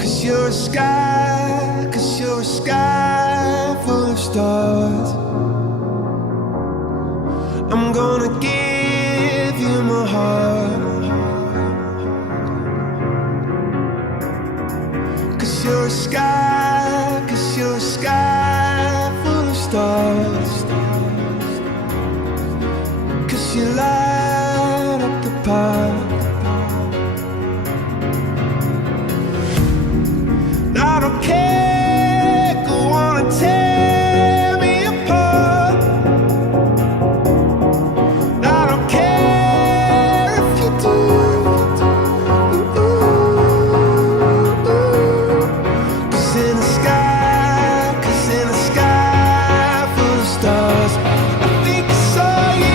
'Cause you're a sky full of stars. I'm gonna give you my heart. 'Cause you're a sky full of stars. 'Cause you light up the park. I don't care, go on and tear me apart. I don't care if you do. 'Cause in a sky full of stars, I think I saw you.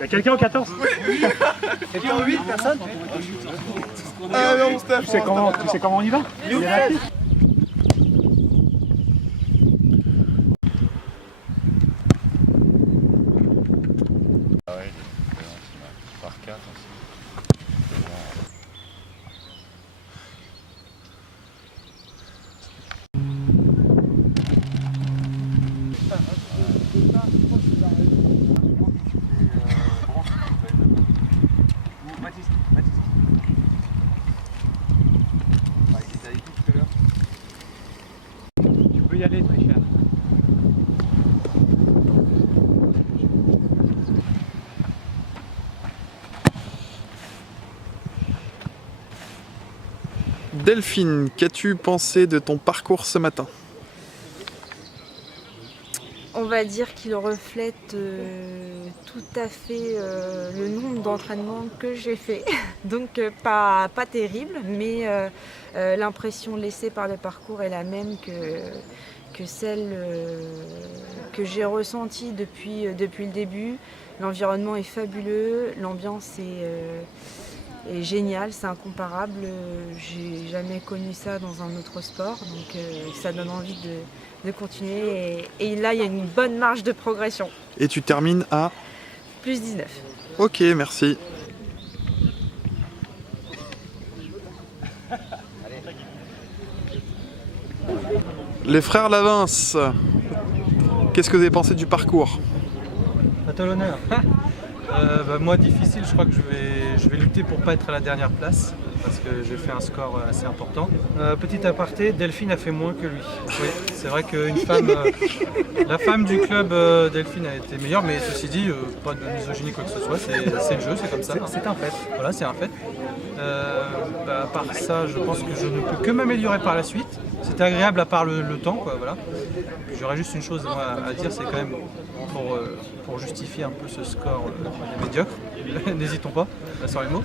Y'a quelqu'un en 14? Quelqu'un en 8 personnes? Ah non, Steph, tu sais comment on y va? Par 4 aussi. Tu peux y aller très cher. Delphine, qu'as-tu pensé de ton parcours ce matin? On va dire qu'il reflète tout à fait le nombre d'entraînements que j'ai fait. Donc pas terrible, mais l'impression laissée par le parcours est la même que celle que j'ai ressentie depuis le début. L'environnement est fabuleux, l'ambiance est géniale, c'est incomparable. J'ai jamais connu ça dans un autre sport, donc ça donne envie de continuer. Et là, il y a une bonne marge de progression. Et tu termines à? Plus 19. Ok, merci. Les frères Lavins, qu'est-ce que vous avez pensé du parcours? À toi l'honneur. Moi difficile, je crois que je vais lutter pour pas être à la dernière place parce que j'ai fait un score assez important. Petit aparté, Delphine a fait moins que lui. Oui, c'est vrai qu'une femme, la femme du club Delphine a été meilleure, mais ceci dit, pas de misogynie quoi que ce soit, c'est le jeu, c'est comme ça. C'est un fait. Voilà, c'est un fait. À part ça, je pense que je ne peux que m'améliorer par la suite. C'était agréable à part le temps, quoi, voilà. J'aurais juste une chose à dire, c'est quand même pour justifier un peu ce score médiocre, n'hésitons pas, là sur les mots,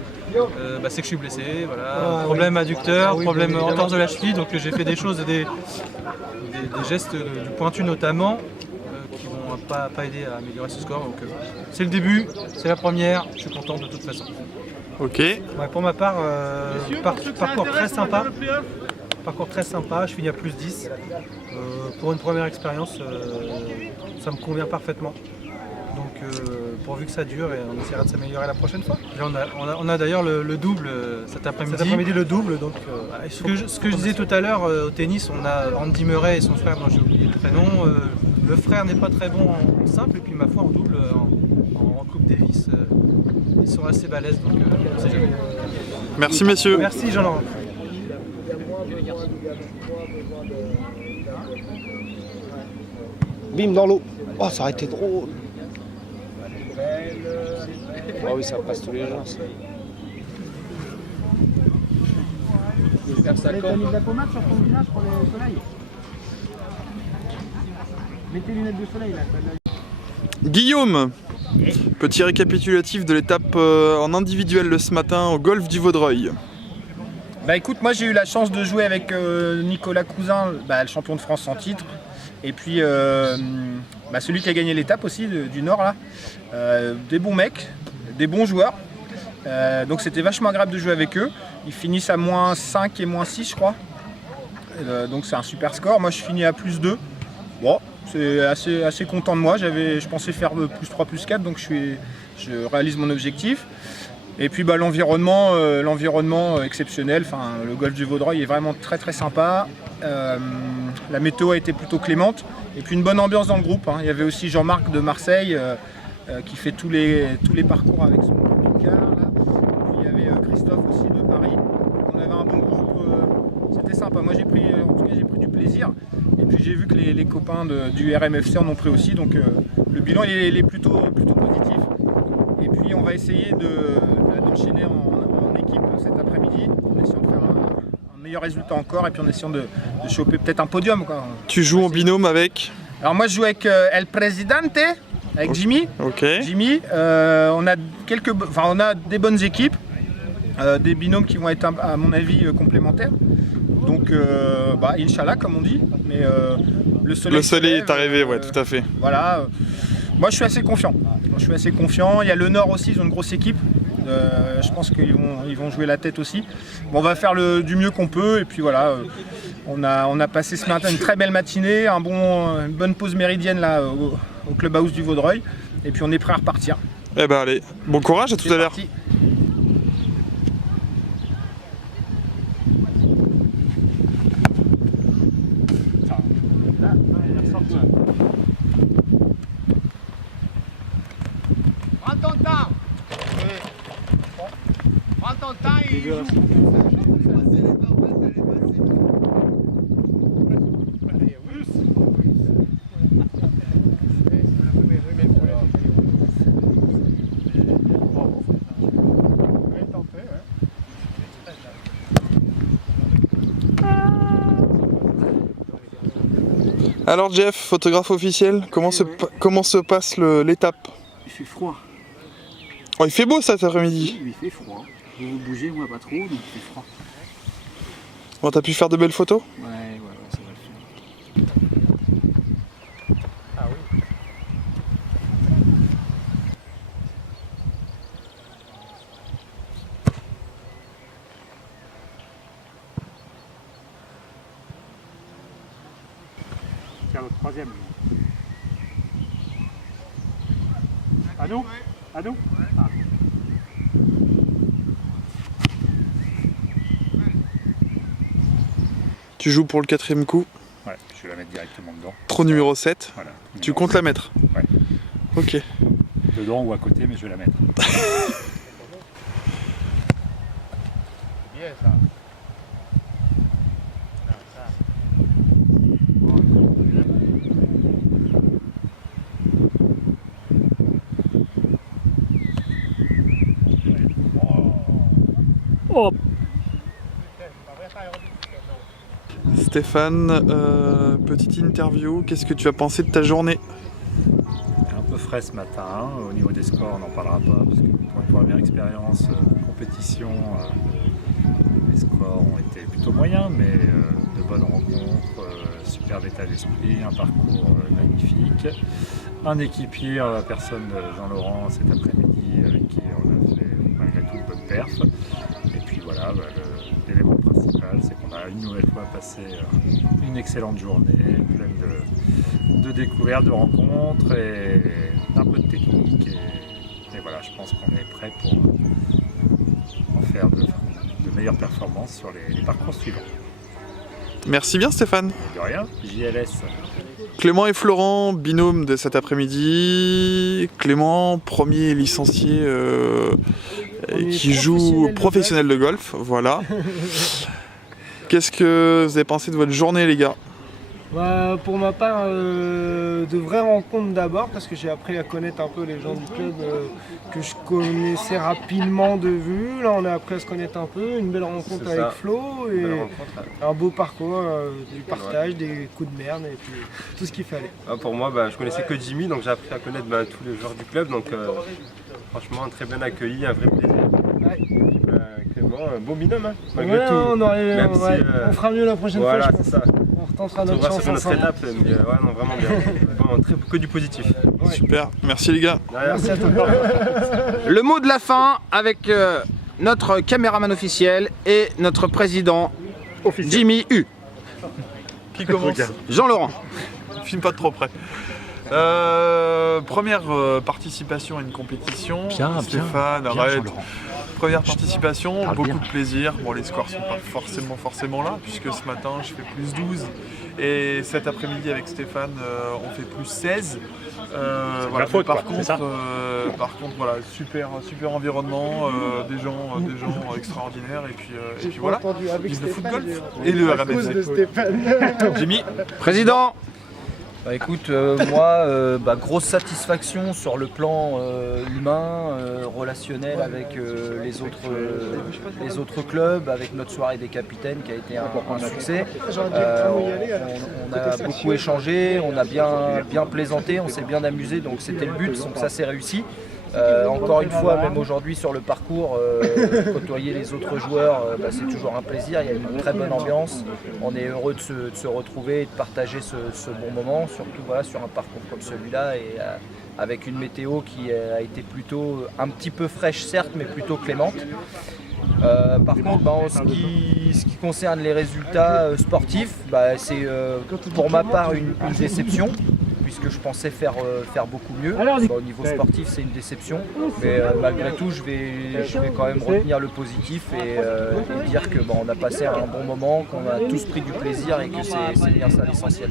c'est que je suis blessé, voilà, problème adducteur, problème entorse de la cheville, donc j'ai fait des choses, des gestes du pointu notamment, qui vont pas aider à améliorer ce score, donc c'est le début, c'est la première, je suis content de toute façon. Ok. Ouais, pour ma part, parcours très sympa. Parcours très sympa, je finis à plus 10. Pour une première expérience, ça me convient parfaitement. Donc pourvu que ça dure, et on essaiera de s'améliorer la prochaine fois. Là, on a d'ailleurs le double cet après-midi. Cet après-midi le double. Donc, ce que je disais tout à l'heure, au tennis, on a Andy Murray et son frère dont j'ai oublié le prénom. Le frère n'est pas très bon en simple, et puis ma foi en double, en Coupe Davis, ils sont assez balèzes. Donc on sait jamais. Merci messieurs. Merci Jean-Laurent. Bim dans l'eau. Oh, ça aurait été drôle. Ah oui, ça passe tous les jours. Ça. T'as mis de la pommade sur ton visage pour le soleil. Mets tes lunettes de soleil là. Guillaume, Petit récapitulatif de l'étape en individuel de ce matin au golf du Vaudreuil. Bah écoute, moi j'ai eu la chance de jouer avec Nicolas Cousin, le champion de France en titre. Et puis celui qui a gagné l'étape aussi du Nord là. Des bons mecs, des bons joueurs. Donc c'était vachement agréable de jouer avec eux. Ils finissent à moins 5 et moins 6 je crois. Donc c'est un super score. Moi je finis à plus 2. Bon, c'est assez content de moi. Je pensais faire plus 3, plus 4, donc je réalise mon objectif. Et puis l'environnement exceptionnel. Enfin, le golfe du Vaudreuil est vraiment très très sympa. La météo a été plutôt clémente. Et puis une bonne ambiance dans le groupe. Il y avait aussi Jean-Marc de Marseille qui fait tous les parcours avec son camping-car. Puis il y avait Christophe aussi de Paris. Donc on avait un bon groupe. C'était sympa. Moi j'ai pris du plaisir. Et puis j'ai vu que les copains du RMFC en ont pris aussi. Donc le bilan il est plutôt positif. Et puis on va essayer d'enchaîner en équipe cet après-midi en essayant de faire un meilleur résultat encore et puis en essayant de choper peut-être un podium, quoi. Tu joues en binôme avec? Alors moi je joue avec El Presidente, avec Jimmy. Ok. Jimmy, on a des bonnes équipes, des binômes qui vont être à mon avis complémentaires. Donc Inch'Allah comme on dit. Mais le soleil est arrivé, ouais, tout à fait. Voilà. Moi je suis assez confiant. Il y a le Nord aussi, ils ont une grosse équipe. Je pense qu'ils vont jouer la tête aussi. Bon, on va faire du mieux qu'on peut. Et puis voilà, on a passé ce matin une très belle matinée, une bonne pause méridienne là au clubhouse du Vaudreuil. Et puis on est prêt à repartir. Eh ben allez, bon courage, à tout à l'heure. Prends ton temps. Prends ton temps et joue. Alors Jeff, photographe officiel, comment se passe l'étape? Il fait froid. Oh, il fait beau cet après-midi. Oui, il fait froid. Vous bougez, moi pas trop, donc il fait froid. Bon, t'as pu faire de belles photos? Ouais, ça va le faire. Ah oui. Tiens, le troisième. À nous? À nous? Ah. Tu joues pour le 4e coup. Ouais, je vais la mettre directement dedans. Trou numéro 7. Voilà. Tu comptes la mettre? Ouais. Ok. Dedans ou à côté, mais je vais la mettre. Bien ça. Oh. Stéphane, petite interview, qu'est-ce que tu as pensé de ta journée? Un peu frais ce matin, au niveau des scores on n'en parlera pas parce que pour une première expérience compétition, les scores ont été plutôt moyens mais de bonnes rencontres, superbe état d'esprit, un parcours magnifique, un équipier, la personne de Jean-Laurent cet après-midi avec qui on a fait malgré tout de bonnes perfs. Et puis voilà, l'élément principal c'est qu'on a une nouvelle fois passé une excellente journée, pleine de découvertes, de rencontres et un peu de technique. Et voilà, je pense qu'on est prêt pour en faire de meilleures performances sur les parcours suivants. Merci bien Stéphane. De rien, JLS. Clément et Florent, binôme de cet après-midi. Clément, premier licencié qui joue professionnel de golf, voilà. Qu'est-ce que vous avez pensé de votre journée les gars? Pour ma part, de vraies rencontres d'abord, parce que j'ai appris à connaître un peu les gens du club que je connaissais rapidement de vue. Là, on a appris à se connaître un peu, une belle rencontre avec Flo et un beau parcours, du partage, des coups de merde et puis tout ce qu'il fallait. Pour moi, je connaissais que Jimmy, donc j'ai appris à connaître tous les joueurs du club. Donc franchement, un très bien accueilli, un vrai plaisir. Ouais. Clément, un beau binôme, malgré tout. On fera mieux la prochaine fois, je pense. C'est ça. On retentera notre chance sur notre ensemble. étape, mais non, vraiment bien. Vraiment, que du positif. Ouais. Super, merci les gars. Merci à toi. Le mot de la fin avec notre caméraman officiel et notre président Jimmy U. Qui commence? Jean-Laurent. Filme pas de trop près. Première participation à une compétition. Stéphane, arrête. Première participation, beaucoup de plaisir. Bon, les scores sont pas forcément là, puisque ce matin je fais plus 12 et cet après-midi avec Stéphane on fait plus 16. Voilà, par contre, voilà, super environnement, des gens extraordinaires et puis voilà. Vive le foot golf et le RMFC. Jimmy, Président. Écoute, moi, grosse satisfaction sur le plan humain, relationnel avec les autres clubs, avec notre soirée des capitaines qui a été un succès. On a beaucoup échangé, on a bien plaisanté, on s'est bien amusé, donc c'était le but, donc ça s'est réussi. Encore une fois, même aujourd'hui sur le parcours, côtoyer les autres joueurs, c'est toujours un plaisir, il y a une très bonne ambiance, on est heureux de se retrouver et de partager ce bon moment, surtout voilà, sur un parcours comme celui-là et avec une météo qui a été plutôt un petit peu fraîche certes, mais plutôt clémente. Par contre, en ce qui concerne les résultats sportifs, c'est pour ma part une déception, puisque je pensais faire beaucoup mieux. Au niveau sportif, c'est une déception, mais malgré tout, je vais quand même retenir le positif et dire que on a passé un bon moment, qu'on a tous pris du plaisir et que c'est bien ça l'essentiel.